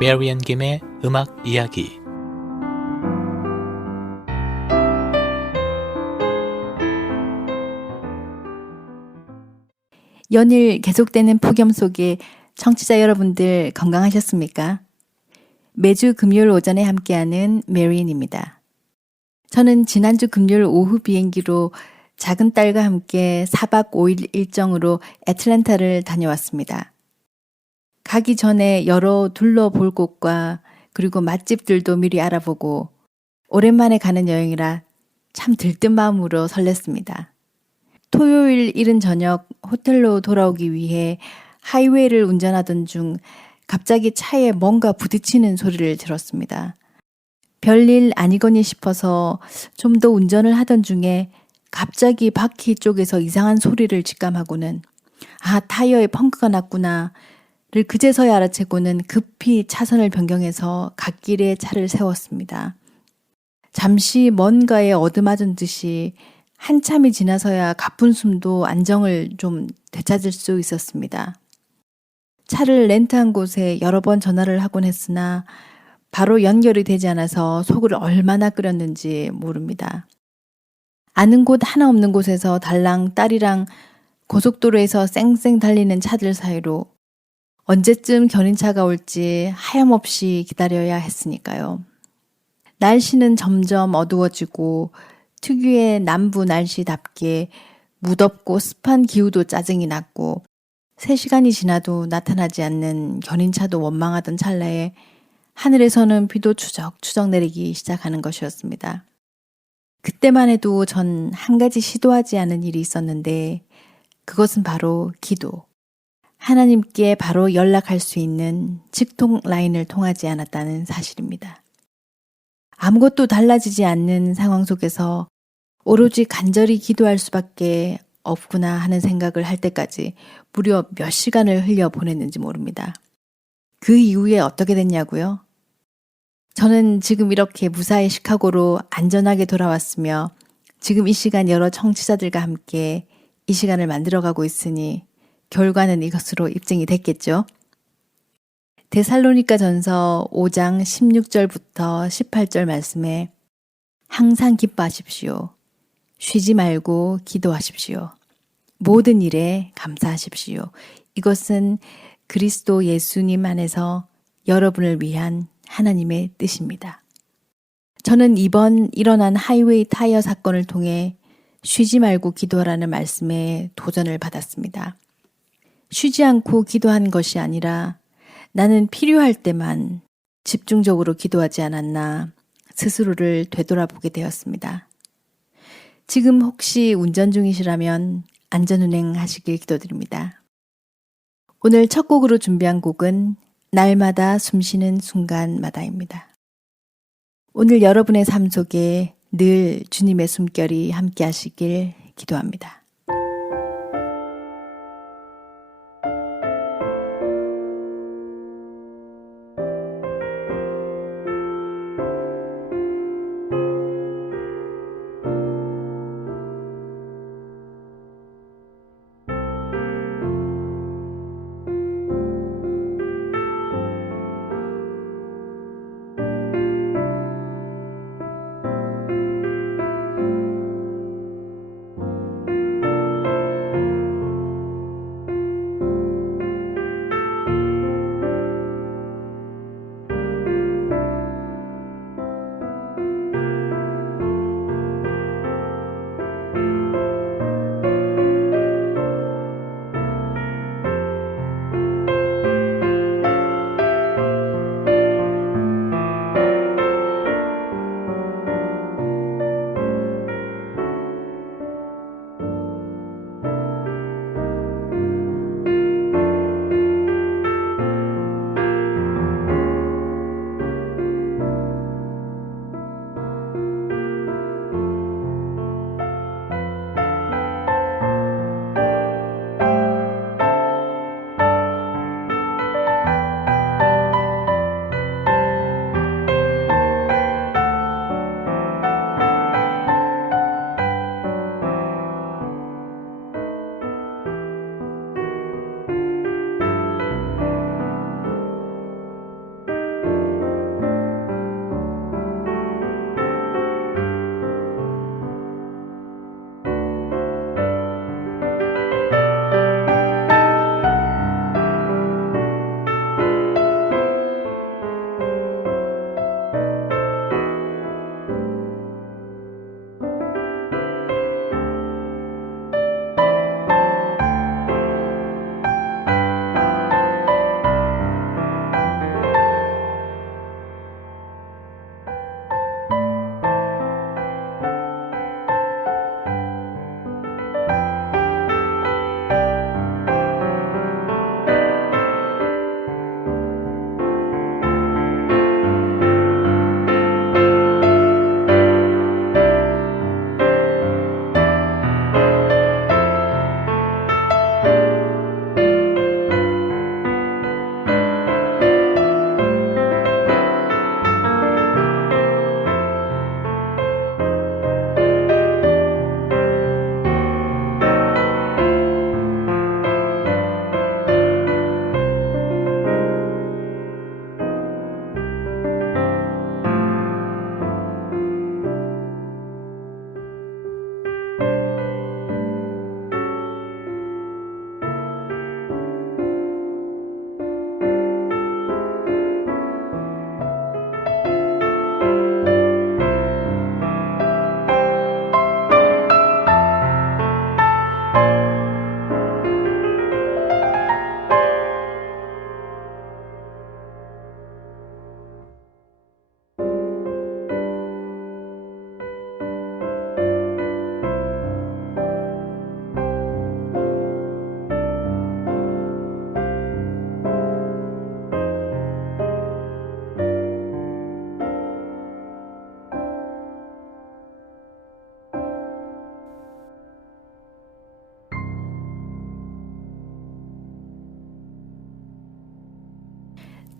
메리 앤 김의 음악 이야기. 연일 계속되는 폭염 속에 청취자 여러분들 건강하셨습니까? 매주 금요일 오전에 함께하는 메리인입니다. 저는 지난주 금요일 오후 비행기로 작은 딸과 함께 4박 5일 일정으로 애틀랜타를 다녀왔습니다. 가기 전에 여러 둘러볼 곳과 그리고 맛집들도 미리 알아보고 오랜만에 가는 여행이라 참 들뜬 마음으로 설렜습니다. 토요일 이른 저녁 호텔로 돌아오기 위해 하이웨이를 운전하던 중 갑자기 차에 뭔가 부딪히는 소리를 들었습니다. 별일 아니거니 싶어서 좀 더 운전을 하던 중에 갑자기 바퀴 쪽에서 이상한 소리를 직감하고는 타이어에 펑크가 났구나를 그제서야 알아채고는 급히 차선을 변경해서 갓길에 차를 세웠습니다. 잠시 뭔가에 얻어맞은 듯이 한참이 지나서야 가쁜 숨도 안정을 좀 되찾을 수 있었습니다. 차를 렌트한 곳에 여러 번 전화를 하곤 했으나 바로 연결이 되지 않아서 속을 얼마나 끓였는지 모릅니다. 아는 곳 하나 없는 곳에서 달랑 딸이랑 고속도로에서 쌩쌩 달리는 차들 사이로 언제쯤 견인차가 올지 하염없이 기다려야 했으니까요. 날씨는 점점 어두워지고 특유의 남부 날씨답게 무덥고 습한 기후도 짜증이 났고 3시간이 지나도 나타나지 않는 견인차도 원망하던 찰나에 하늘에서는 비도 추적추적 내리기 시작하는 것이었습니다. 그때만 해도 전 한 가지 시도하지 않은 일이 있었는데 그것은 바로 기도. 하나님께 바로 연락할 수 있는 직통 라인을 통하지 않았다는 사실입니다. 아무것도 달라지지 않는 상황 속에서 오로지 간절히 기도할 수밖에 없구나 하는 생각을 할 때까지 무려 몇 시간을 흘려 보냈는지 모릅니다. 그 이후에 어떻게 됐냐고요? 저는 지금 이렇게 무사히 시카고로 안전하게 돌아왔으며 지금 이 시간 여러 청취자들과 함께 이 시간을 만들어가고 있으니 결과는 이것으로 입증이 됐겠죠? 데살로니가 전서 5장 16절부터 18절 말씀에 항상 기뻐하십시오. 쉬지 말고 기도하십시오. 모든 일에 감사하십시오. 이것은 그리스도 예수님 안에서 여러분을 위한 하나님의 뜻입니다. 저는 이번 일어난 하이웨이 타이어 사건을 통해 쉬지 말고 기도하라는 말씀에 도전을 받았습니다. 쉬지 않고 기도한 것이 아니라 나는 필요할 때만 집중적으로 기도하지 않았나 스스로를 되돌아보게 되었습니다. 지금 혹시 운전 중이시라면 안전운행 하시길 기도드립니다. 오늘 첫 곡으로 준비한 곡은 날마다 숨쉬는 순간마다입니다. 오늘 여러분의 삶 속에 늘 주님의 숨결이 함께 하시길 기도합니다.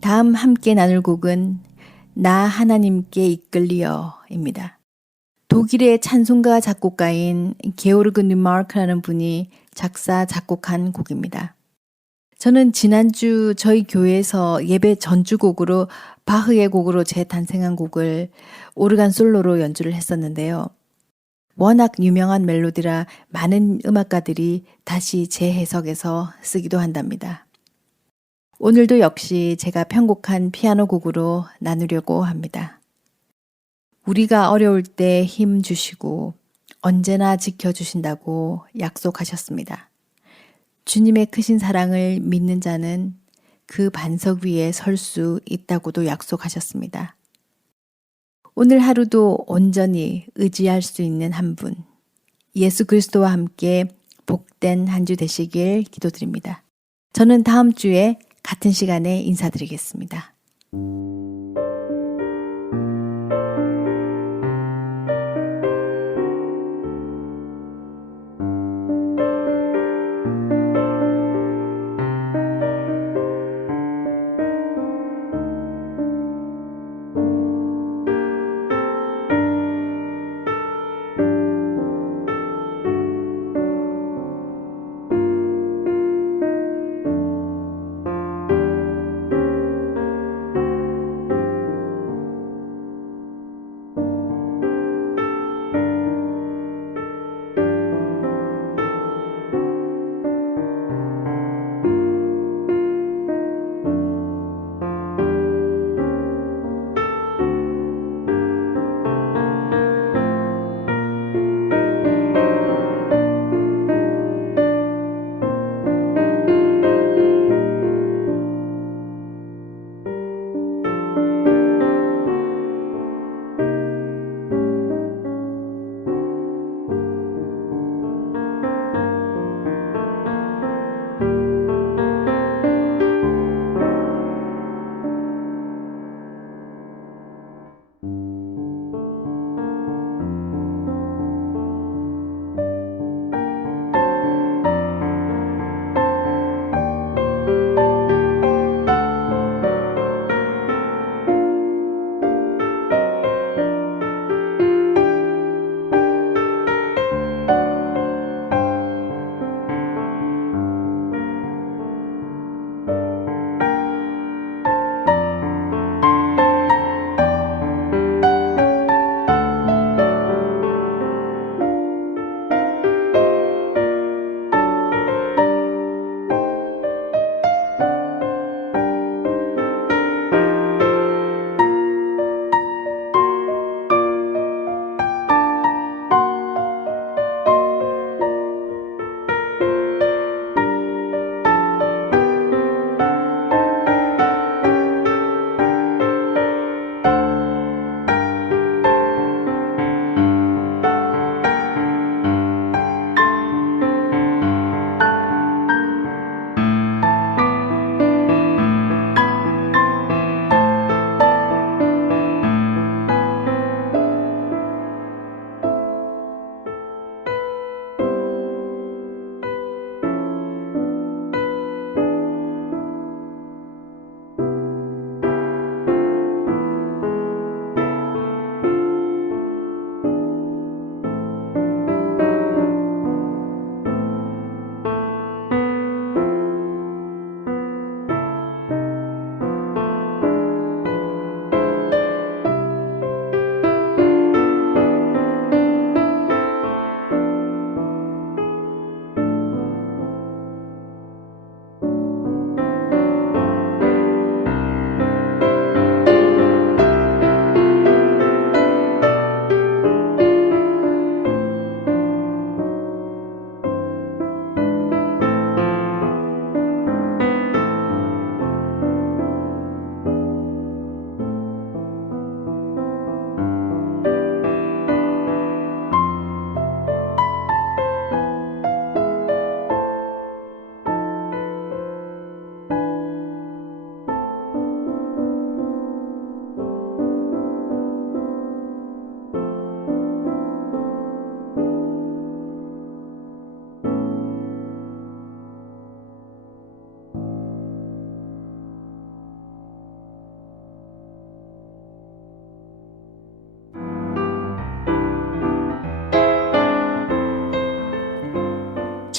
다음 함께 나눌 곡은 나 하나님께 이끌리어입니다. 독일의 찬송가 작곡가인 게오르그 뉴마르크라는 분이 작사 작곡한 곡입니다. 저는 지난주 저희 교회에서 예배 전주곡으로 바흐의 곡으로 재탄생한 곡을 오르간 솔로로 연주를 했었는데요. 워낙 유명한 멜로디라 많은 음악가들이 다시 재해석해서 쓰기도 한답니다. 오늘도 역시 제가 편곡한 피아노 곡으로 나누려고 합니다. 우리가 어려울 때 힘 주시고 언제나 지켜주신다고 약속하셨습니다. 주님의 크신 사랑을 믿는 자는 그 반석 위에 설 수 있다고도 약속하셨습니다. 오늘 하루도 온전히 의지할 수 있는 한 분, 예수 그리스도와 함께 복된 한 주 되시길 기도드립니다. 저는 다음 주에 같은 시간에 인사드리겠습니다.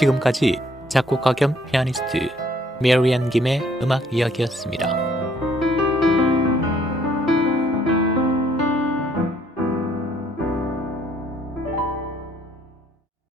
지금까지 작곡가 겸 피아니스트 메리앤 김의 음악 이야기였습니다.